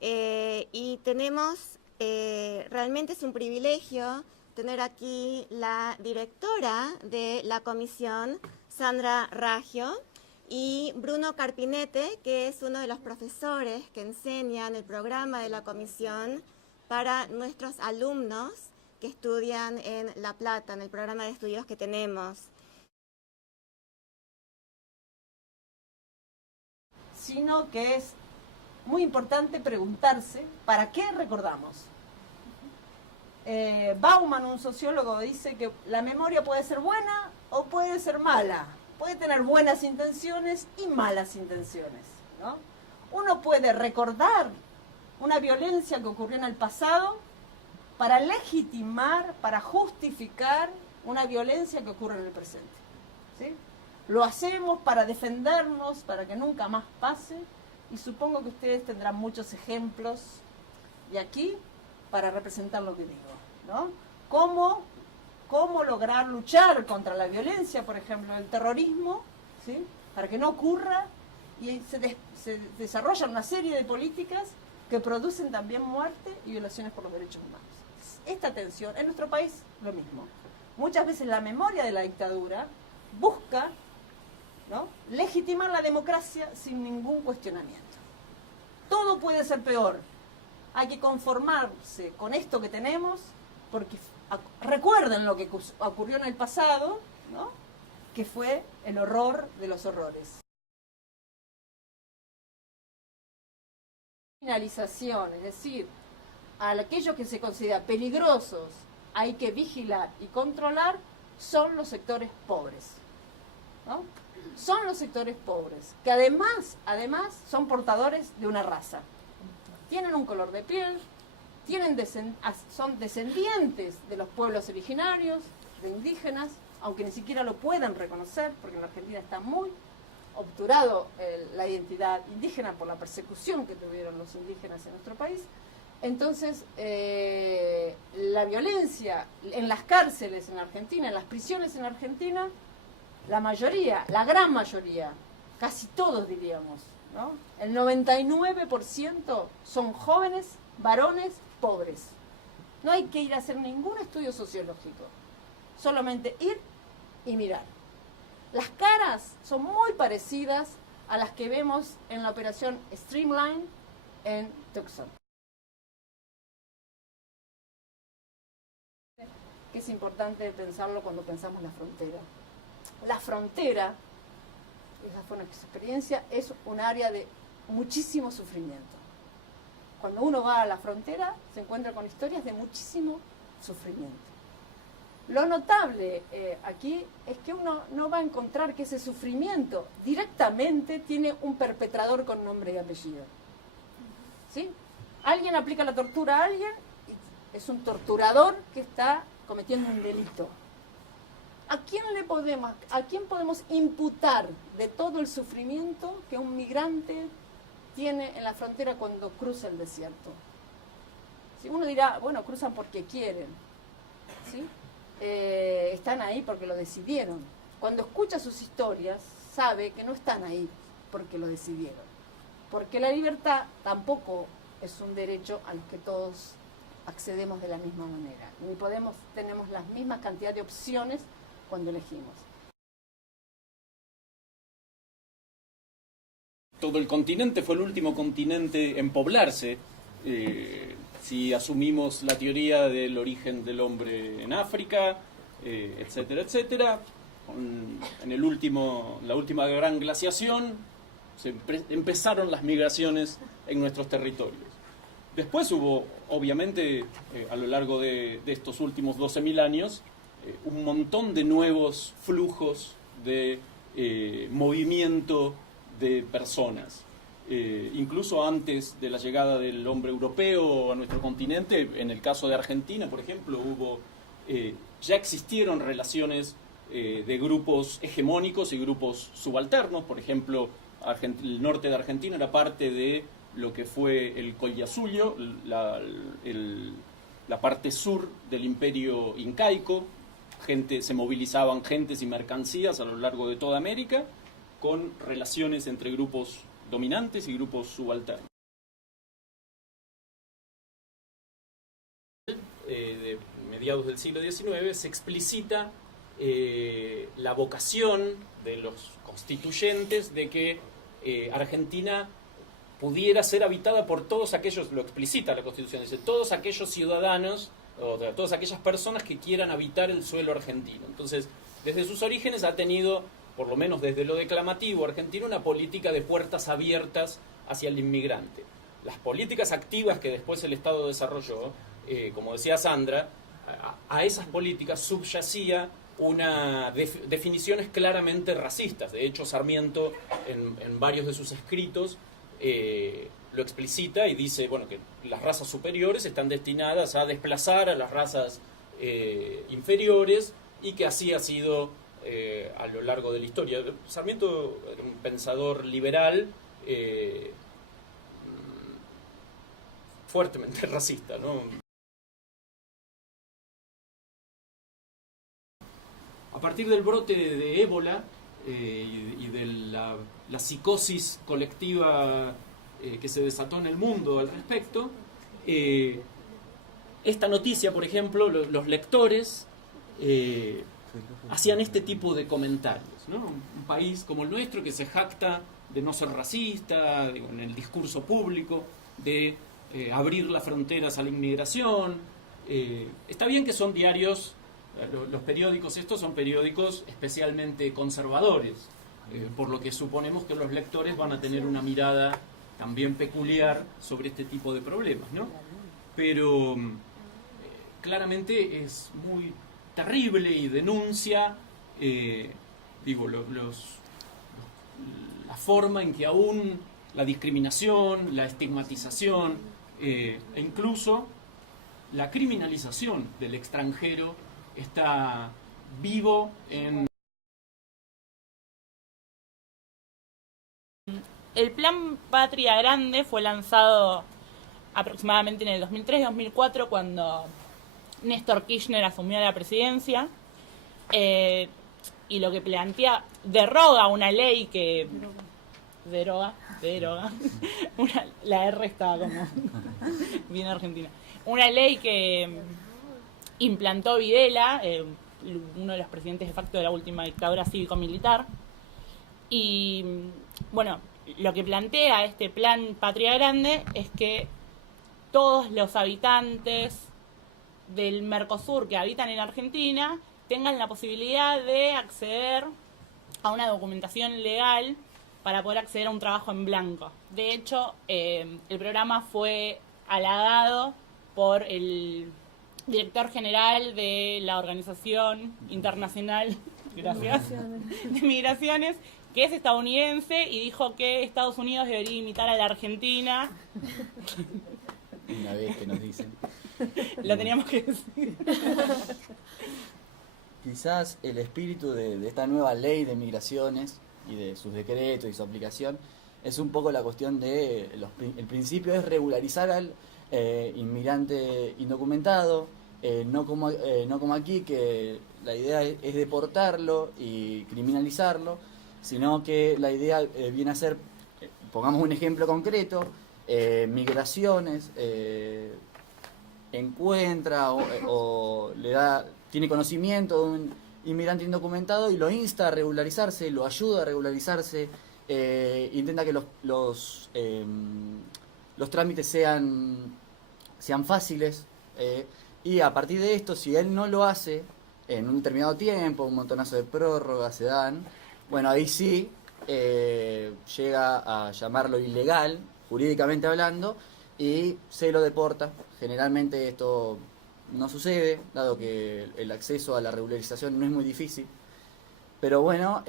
y tenemos, realmente es un privilegio tener aquí la directora de la comisión, Sandra Raggio, y Bruno Carpinete, que es uno de los profesores que enseñan el programa de la comisión para nuestros alumnos que estudian en La Plata, en el programa de estudios que tenemos. Sino que es muy importante preguntarse ¿para qué recordamos? Bauman, un sociólogo, dice que la memoria puede ser buena o puede ser mala. Puede tener buenas intenciones y malas intenciones, ¿no? Uno puede recordar una violencia que ocurrió en el pasado para legitimar, para justificar una violencia que ocurre en el presente, ¿sí? Lo hacemos para defendernos, para que nunca más pase, y supongo que ustedes tendrán muchos ejemplos de aquí para representar lo que digo, ¿no? ¿Cómo lograr luchar contra la violencia, por ejemplo, el terrorismo, ¿sí? Para que no ocurra, y se desarrollan una serie de políticas que producen también muerte y violaciones por los derechos humanos. Esta tensión, en nuestro país, lo mismo. Muchas veces la memoria de la dictadura busca, ¿no?, legitimar la democracia sin ningún cuestionamiento. Todo puede ser peor. Hay que conformarse con esto que tenemos, porque recuerden lo que ocurrió en el pasado, ¿no?, que fue el horror de los horrores. Finalización, es decir, a aquellos que se consideran peligrosos hay que vigilar y controlar, son los sectores pobres, ¿no? Son los sectores pobres, que además son portadores de una raza. Tienen un color de piel, son descendientes de los pueblos originarios, de indígenas, aunque ni siquiera lo puedan reconocer, porque en la Argentina está muy obturado la identidad indígena por la persecución que tuvieron los indígenas en nuestro país. Entonces, la violencia en las cárceles en Argentina, en las prisiones en Argentina, la gran mayoría, casi todos diríamos, ¿no?, el 99% son jóvenes, varones, pobres. No hay que ir a hacer ningún estudio sociológico, solamente ir y mirar. Las caras son muy parecidas a las que vemos en la operación Streamline en Tucson. Que es importante pensarlo cuando pensamos la frontera. La frontera, esa fue nuestra experiencia, es un área de muchísimo sufrimiento. Cuando uno va a la frontera se encuentra con historias de muchísimo sufrimiento. Lo notable aquí es que uno no va a encontrar que ese sufrimiento directamente tiene un perpetrador con nombre y apellido, ¿sí? Alguien aplica la tortura a alguien y es un torturador que está cometiendo un delito. ¿A quién podemos imputar de todo el sufrimiento que un migrante tiene en la frontera cuando cruza el desierto? Si uno dirá, bueno, cruzan porque quieren, ¿sí? Están ahí porque lo decidieron. Cuando escucha sus historias, sabe que no están ahí porque lo decidieron. Porque la libertad tampoco es un derecho al que todos accedemos de la misma manera. Ni tenemos las mismas cantidad de opciones cuando elegimos. Todo el continente fue el último continente en poblarse, si asumimos la teoría del origen del hombre en África, etcétera, etcétera. En la última gran glaciación empezaron las migraciones en nuestros territorios. Después hubo, obviamente, a lo largo de estos últimos 12.000 años, un montón de nuevos flujos de movimiento de personas. Incluso antes de la llegada del hombre europeo a nuestro continente, en el caso de Argentina, por ejemplo, ya existieron relaciones de grupos hegemónicos y grupos subalternos. Por ejemplo, el norte de Argentina era parte de lo que fue el Collasuyo, la parte sur del imperio incaico. Se movilizaban gentes y mercancías a lo largo de toda América, con relaciones entre grupos dominantes y grupos subalternos. de mediados del siglo XIX se explicita la vocación de los constituyentes de que Argentina pudiera ser habitada por todos aquellos, lo explicita la Constitución, dice, todos aquellos ciudadanos, o sea, todas aquellas personas que quieran habitar el suelo argentino. Entonces, desde sus orígenes ha tenido, por lo menos desde lo declamativo argentino, una política de puertas abiertas hacia el inmigrante. Las políticas activas que después el Estado desarrolló, como decía Sandra, a esas políticas subyacía una definiciones claramente racistas. De hecho, Sarmiento, en varios de sus escritos, lo explicita y dice, bueno, que las razas superiores están destinadas a desplazar a las razas inferiores, y que así ha sido a lo largo de la historia. Sarmiento era un pensador liberal, fuertemente racista, ¿no? A partir del brote de ébola y de la psicosis colectiva que se desató en el mundo al respecto, esta noticia, por ejemplo, los lectores hacían este tipo de comentarios, ¿no? Un país como el nuestro, que se jacta de no ser racista, en el discurso público, de abrir las fronteras a la inmigración. Está bien que son diarios, los periódicos estos son periódicos especialmente conservadores, por lo que suponemos que los lectores van a tener una mirada también peculiar sobre este tipo de problemas, ¿no? Pero claramente es muy terrible y denuncia la forma en que aún la discriminación, la estigmatización e incluso la criminalización del extranjero está vivo en... El Plan Patria Grande fue lanzado aproximadamente en el 2003-2004, cuando Néstor Kirchner asumió la presidencia, y lo que plantea, deroga una ley que... Deroga. La R estaba como bien argentina. Una ley que implantó Videla, uno de los presidentes de facto de la última dictadura cívico-militar. Y bueno, lo que plantea este Plan Patria Grande es que todos los habitantes del Mercosur que habitan en Argentina tengan la posibilidad de acceder a una documentación legal para poder acceder a un trabajo en blanco. De hecho, el programa fue halagado por el director general de la Organización Internacional de Migraciones, que es estadounidense, y dijo que Estados Unidos debería imitar a la Argentina. Una vez que nos dicen. Lo teníamos que decir. Quizás el espíritu de esta nueva ley de migraciones y de sus decretos y su aplicación es un poco la cuestión de el principio es regularizar al inmigrante indocumentado, no como aquí, que la idea es deportarlo y criminalizarlo, sino que la idea viene a ser, pongamos un ejemplo concreto, migraciones, encuentra o le da, tiene conocimiento de un inmigrante indocumentado y lo insta a regularizarse, lo ayuda a regularizarse, intenta que los trámites sean fáciles, y a partir de esto, si él no lo hace en un determinado tiempo, un montonazo de prórrogas se dan, bueno, ahí sí llega a llamarlo ilegal, jurídicamente hablando, y se lo deporta. Generalmente esto no sucede, dado que el acceso a la regularización no es muy difícil. Pero bueno,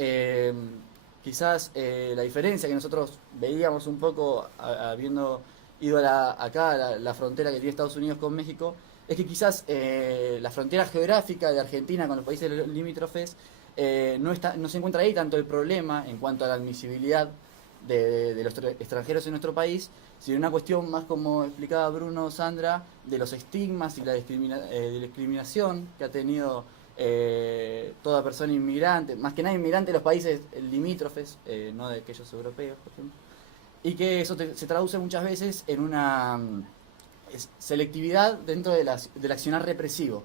quizás la diferencia que nosotros veíamos un poco habiendo ido acá a la frontera que tiene Estados Unidos con México, es que quizás la frontera geográfica de Argentina con los países limítrofes no se encuentra ahí tanto el problema en cuanto a la admisibilidad de los extranjeros en nuestro país, sino una cuestión más, como explicaba Bruno, Sandra, de los estigmas y la discriminación que ha tenido toda persona inmigrante, más que nada inmigrante de los países limítrofes, no de aquellos europeos, por ejemplo, y que eso se traduce muchas veces en selectividad dentro del accionar represivo.